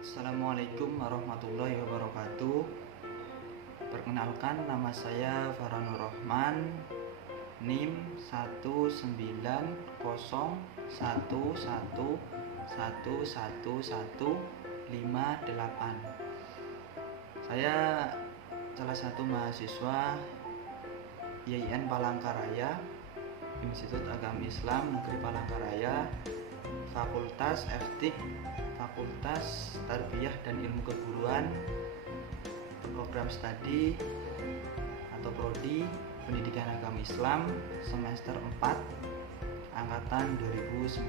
Assalamualaikum warahmatullahi wabarakatuh. Perkenalkan, nama saya Farhanur Rahman, NIM 19011111158. Saya salah satu mahasiswa YIN Palangkaraya, Institut Agama Islam Negeri Palangkaraya, Fakultas Eftik, Fakultas Tarbiyah dan Ilmu Keguruan, program studi atau prodi Pendidikan Agama Islam semester 4 angkatan 2019.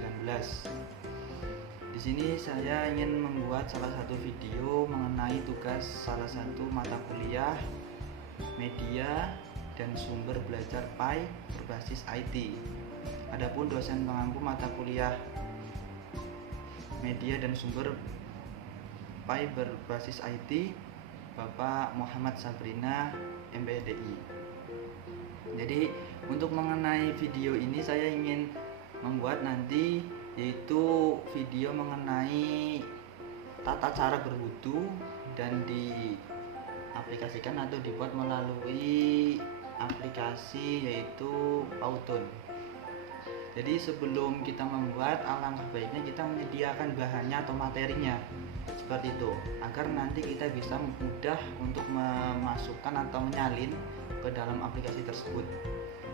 Di sini saya ingin membuat salah satu video mengenai tugas salah satu mata kuliah media dan sumber belajar PAI berbasis IT. Adapun dosen pengampu mata kuliah media dan sumber PAI berbasis IT Bapak Muhammad Sabrina MPDI. Jadi untuk mengenai video ini saya ingin membuat nanti yaitu video mengenai tata cara berwudu dan diaplikasikan atau dibuat melalui aplikasi yaitu Pautun. Jadi sebelum kita membuat, alangkah baiknya kita menyediakan bahannya atau materinya seperti itu, agar nanti kita bisa mudah untuk memasukkan atau menyalin ke dalam aplikasi tersebut.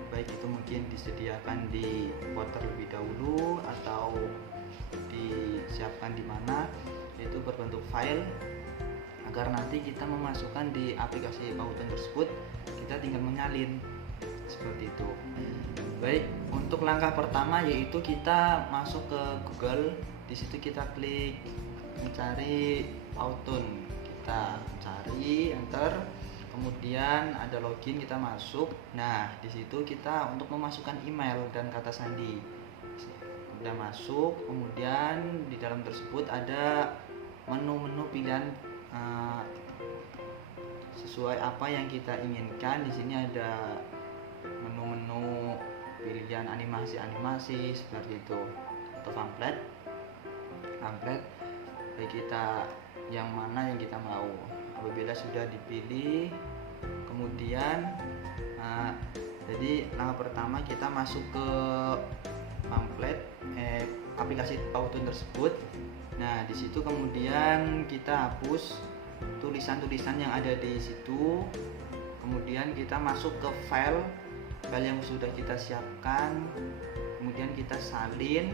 Baik itu mungkin disediakan di buat terlebih dahulu atau disiapkan di mana, yaitu berbentuk file, agar nanti kita memasukkan di aplikasi Pautun tersebut, kita tinggal menyalin seperti itu. Baik, untuk langkah pertama yaitu kita masuk ke Google. Di situ kita klik mencari Pautun, kita cari enter, kemudian ada login, kita masuk. Nah, di situ kita untuk memasukkan email dan kata sandi. Sudah masuk, kemudian di dalam tersebut ada menu-menu pilihan sesuai apa yang kita inginkan. Di sini ada menu-menu pilihan animasi seperti itu, atau pamflet baik kita yang mana yang kita mau. Apabila sudah dipilih, kemudian jadi langkah pertama kita masuk ke pamflet aplikasi Pautun tersebut. Nah, di situ kemudian kita hapus tulisan-tulisan yang ada di situ. Kemudian kita masuk ke file yang sudah kita siapkan. Kemudian kita salin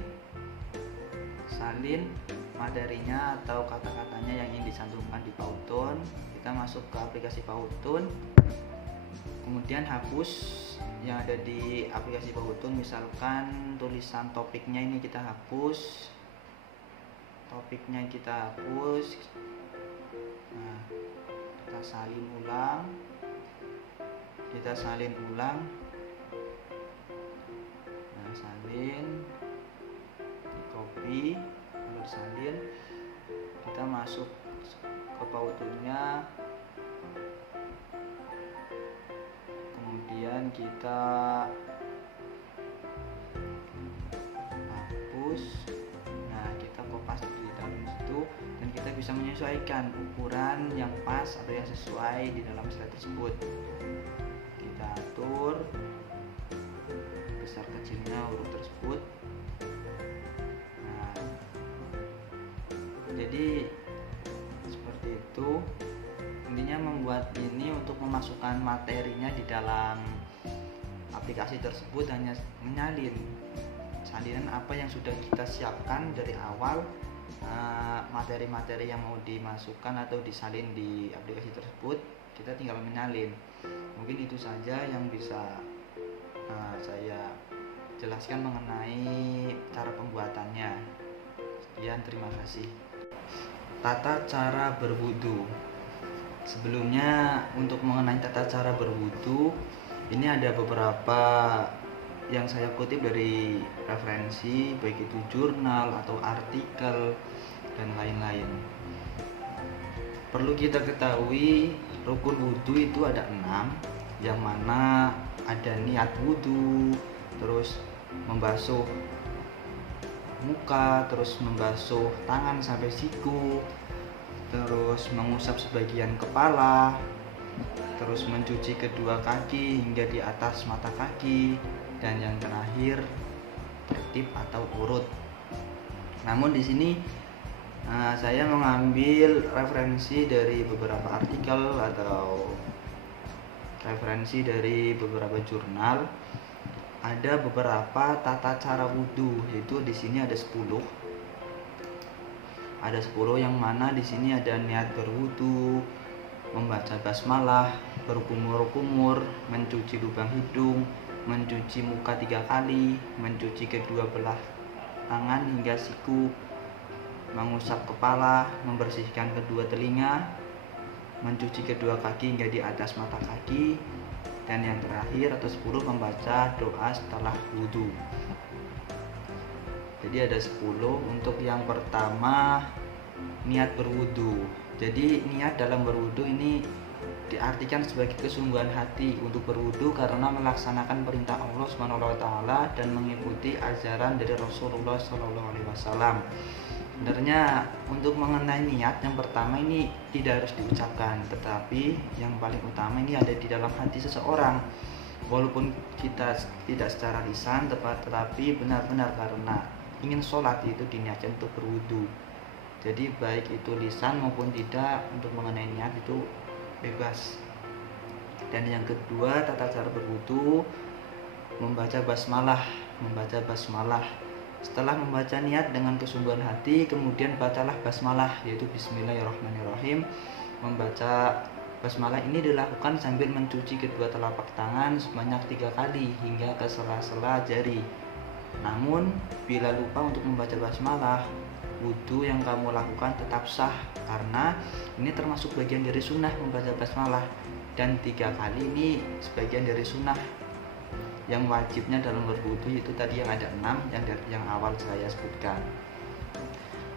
materinya atau kata-katanya yang ingin dicantumkan di Pautun. Kita masuk ke aplikasi Pautun, kemudian hapus yang ada di aplikasi Pautun. Misalkan tulisan topiknya ini kita hapus, nah, kita salin ulang, nah, salin, di copy, lalu salin, kita masuk ke Pautunnya, kemudian kita hapus. Nah, kita kopas di dalam situ dan kita bisa menyesuaikan ukuran yang pas atau yang sesuai di dalam slide tersebut. Kita atur besar kecilnya huruf tersebut. Nah, jadi seperti itu. Intinya membuat ini untuk memasukkan materinya di dalam aplikasi tersebut hanya menyalin salinan apa yang sudah kita siapkan dari awal. Materi-materi yang mau dimasukkan atau disalin di aplikasi tersebut, kita tinggal menyalin. Mungkin itu saja yang bisa saya jelaskan mengenai cara pembuatannya. Sekian, terima kasih. Tata cara berwudu. Sebelumnya, untuk mengenai tata cara berwudu, ini ada beberapa yang saya kutip dari referensi, baik itu jurnal atau artikel dan lain-lain. Perlu kita ketahui, rukun wudu itu ada 6, yang mana ada niat wudu, terus membasuh muka, terus membasuh tangan sampai siku, terus mengusap sebagian kepala, terus mencuci kedua kaki hingga di atas mata kaki, dan yang terakhir tertib atau urut. Namun di sini saya mengambil referensi dari beberapa artikel atau referensi dari beberapa jurnal. Ada beberapa tata cara wudhu, yaitu di sini ada 10. Ada 10 yang mana di sini ada niat berwudhu, membaca basmalah, berkumur-kumur, mencuci lubang hidung, mencuci muka 3 kali, mencuci kedua belah tangan hingga siku, mengusap kepala, membersihkan kedua telinga, mencuci kedua kaki hingga di atas mata kaki, dan yang terakhir atau 10 membaca doa setelah wudhu. Jadi ada 10. Untuk yang pertama, niat berwudhu. Jadi niat dalam berwudhu ini diartikan sebagai kesungguhan hati untuk berwudhu karena melaksanakan perintah Allah SWT dan mengikuti ajaran dari Rasulullah SAW. Sebenarnya untuk mengenai niat yang pertama ini tidak harus diucapkan, tetapi yang paling utama ini ada di dalam hati seseorang. Walaupun kita tidak secara lisan tetapi benar-benar karena ingin sholat itu diniatkan untuk berwudu. Jadi baik itu lisan maupun tidak, untuk mengenai niat itu bebas. Dan yang kedua, tata cara berwudu, membaca basmalah. Setelah membaca niat dengan kesungguhan hati, kemudian bacalah basmalah, yaitu Bismillahirrahmanirrahim. Membaca basmalah ini dilakukan sambil mencuci kedua telapak tangan sebanyak 3 kali hingga ke sela-sela jari. Namun bila lupa untuk membaca basmalah, wudhu yang kamu lakukan tetap sah, karena ini termasuk bagian dari sunnah membaca basmalah, dan 3 kali ini sebagian dari sunnah. Yang wajibnya dalam berwudu itu tadi yang ada 6 yang awal saya sebutkan.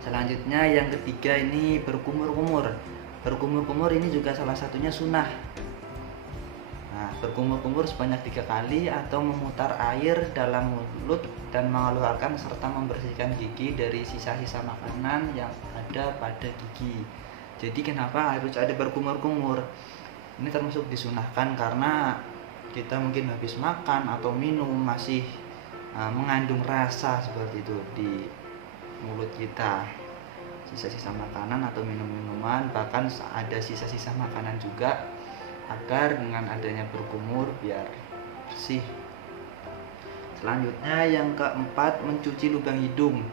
Selanjutnya yang ketiga ini berkumur-kumur. Berkumur-kumur ini juga salah satunya sunnah. Nah, berkumur-kumur sebanyak 3 kali atau memutar air dalam mulut dan mengeluarkan serta membersihkan gigi dari sisa-sisa makanan yang ada pada gigi. Jadi kenapa harus ada berkumur-kumur? Ini termasuk disunahkan karena kita mungkin habis makan atau minum masih mengandung rasa seperti itu di mulut kita, sisa-sisa makanan atau minum-minuman, bahkan ada sisa-sisa makanan juga, agar dengan adanya berkumur biar bersih. Selanjutnya yang keempat, mencuci lubang hidung.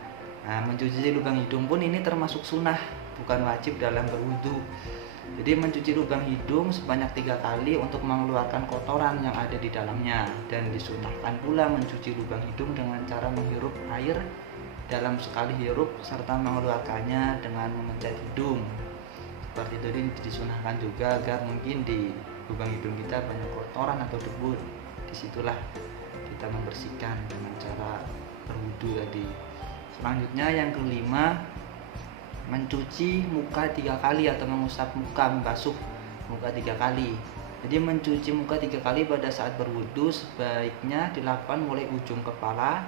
Nah, mencuci lubang hidung pun ini termasuk sunnah, bukan wajib dalam berwudu. Jadi mencuci lubang hidung sebanyak 3 kali untuk mengeluarkan kotoran yang ada di dalamnya, dan disunahkan pula mencuci lubang hidung dengan cara menghirup air dalam sekali hirup serta mengeluarkannya dengan memencet hidung. Seperti itu disunahkan juga agar mungkin di lubang hidung kita banyak kotoran atau debu. Disitulah kita membersihkan dengan cara berwudu tadi. Selanjutnya yang kelima, mencuci muka 3 kali atau mengusap muka, membasuh muka 3 kali. Jadi mencuci muka 3 kali pada saat berwudu sebaiknya dilakukan mulai ujung kepala,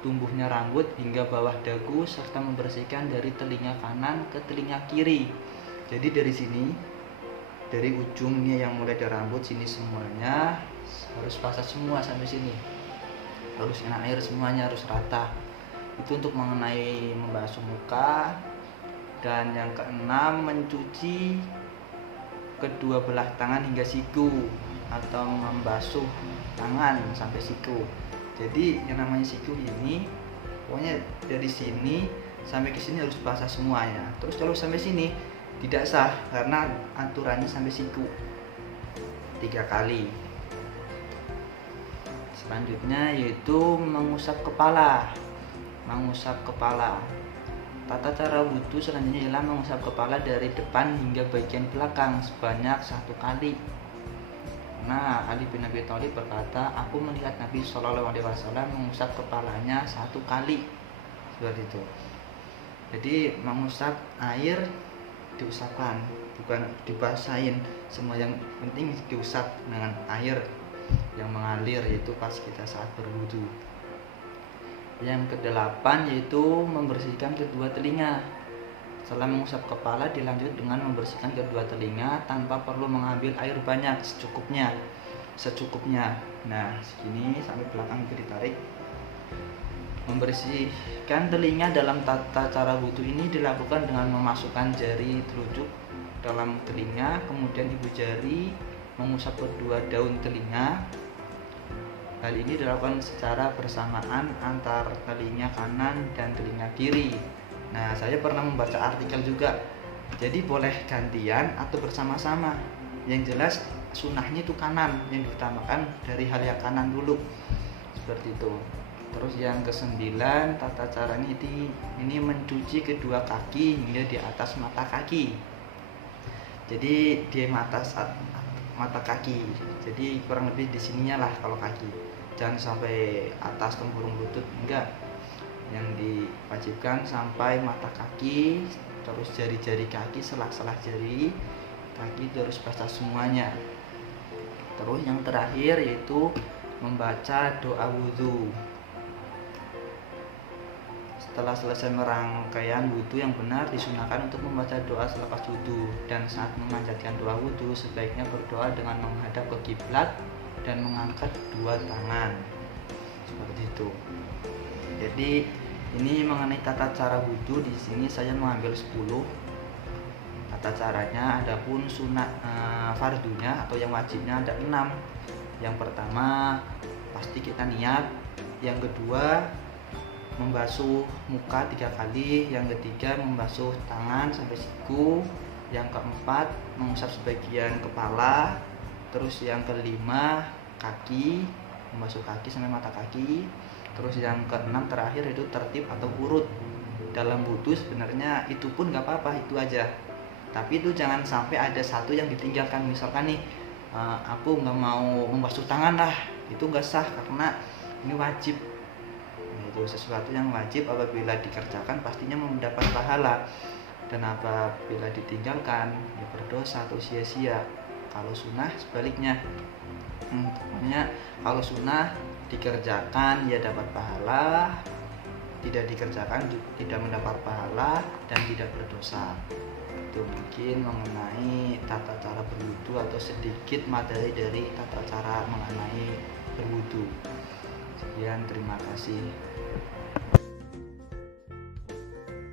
tumbuhnya rambut hingga bawah dagu, serta membersihkan dari telinga kanan ke telinga kiri. Jadi dari sini, dari ujungnya yang mulai dari rambut sini semuanya harus basah semua sampai sini. Harus kena air semuanya, harus rata. Itu untuk mengenai membasuh muka. Dan yang keenam, mencuci kedua belah tangan hingga siku atau membasuh tangan sampai siku. Jadi yang namanya siku ini pokoknya dari sini sampai ke sini harus basah semuanya. Terus kalau sampai sini tidak sah karena aturannya sampai siku 3 kali. Selanjutnya yaitu mengusap kepala. Tata cara wudhu selanjutnya ialah mengusap kepala dari depan hingga bagian belakang sebanyak 1 kali. Nah, Ali bin Abi Thalib berkata, aku melihat Nabi SAW mengusap kepalanya 1 kali. Seperti itu. Jadi mengusap air diusapkan, bukan dibasahin. Semua yang penting diusap dengan air yang mengalir, yaitu pas kita saat berwudu. Yang kedelapan yaitu membersihkan kedua telinga. Setelah mengusap kepala, dilanjut dengan membersihkan kedua telinga tanpa perlu mengambil air banyak, secukupnya. Nah, segini sampai belakang itu ditarik. Membersihkan telinga dalam tata cara wudhu ini dilakukan dengan memasukkan jari telunjuk dalam telinga, kemudian ibu jari mengusap kedua daun telinga. Hal ini dilakukan secara bersamaan antar telinga kanan dan telinga kiri. Nah, saya pernah membaca artikel juga, jadi boleh gantian atau bersama-sama. Yang jelas sunahnya itu kanan, yang diutamakan dari hal yang kanan dulu, seperti itu. Terus yang ke-9, tata caranya ini mencuci kedua kaki hingga di atas mata kaki. Jadi di mata kaki. Jadi kurang lebih di sininya lah kalau kaki. Jangan sampai atas tempurung lutut, enggak. Yang diwajibkan sampai mata kaki, terus jari-jari kaki, selah-selah jari kaki terus basah semuanya. Terus yang terakhir yaitu membaca doa wudhu. Setelah selesai merangkaian wudhu yang benar, disunahkan untuk membaca doa selepas wudhu. Dan saat memanjatkan doa wudhu, sebaiknya berdoa dengan menghadap ke kiblat dan mengangkat dua tangan, seperti itu. Jadi ini mengenai tata cara wudhu. Di sini saya mengambil 10 tata caranya. Adapun sunat fardunya atau yang wajibnya ada 6. Yang pertama pasti kita niat. Yang kedua membasuh muka 3 kali. Yang ketiga membasuh tangan sampai siku. Yang keempat mengusap sebagian kepala. Terus yang kelima kaki, membasuh kaki sampai mata kaki. Terus yang keenam terakhir itu tertib atau urut. Dalam wudhu sebenarnya itu pun gak apa-apa, itu aja. Tapi itu jangan sampai ada satu yang ditinggalkan. Misalkan nih aku nggak mau membasuh tangan lah, itu nggak sah karena ini wajib. Itu sesuatu yang wajib, apabila dikerjakan pastinya mendapat pahala, dan apabila ditinggalkan ya berdosa atau sia-sia. Kalau sunnah sebaliknya, makanya kalau sunnah dikerjakan ya dapat pahala, tidak dikerjakan tidak mendapat pahala dan tidak berdosa. Itu mungkin mengenai tata cara berwudu atau sedikit materi dari tata cara mengenai berwudu. Sekian, terima kasih.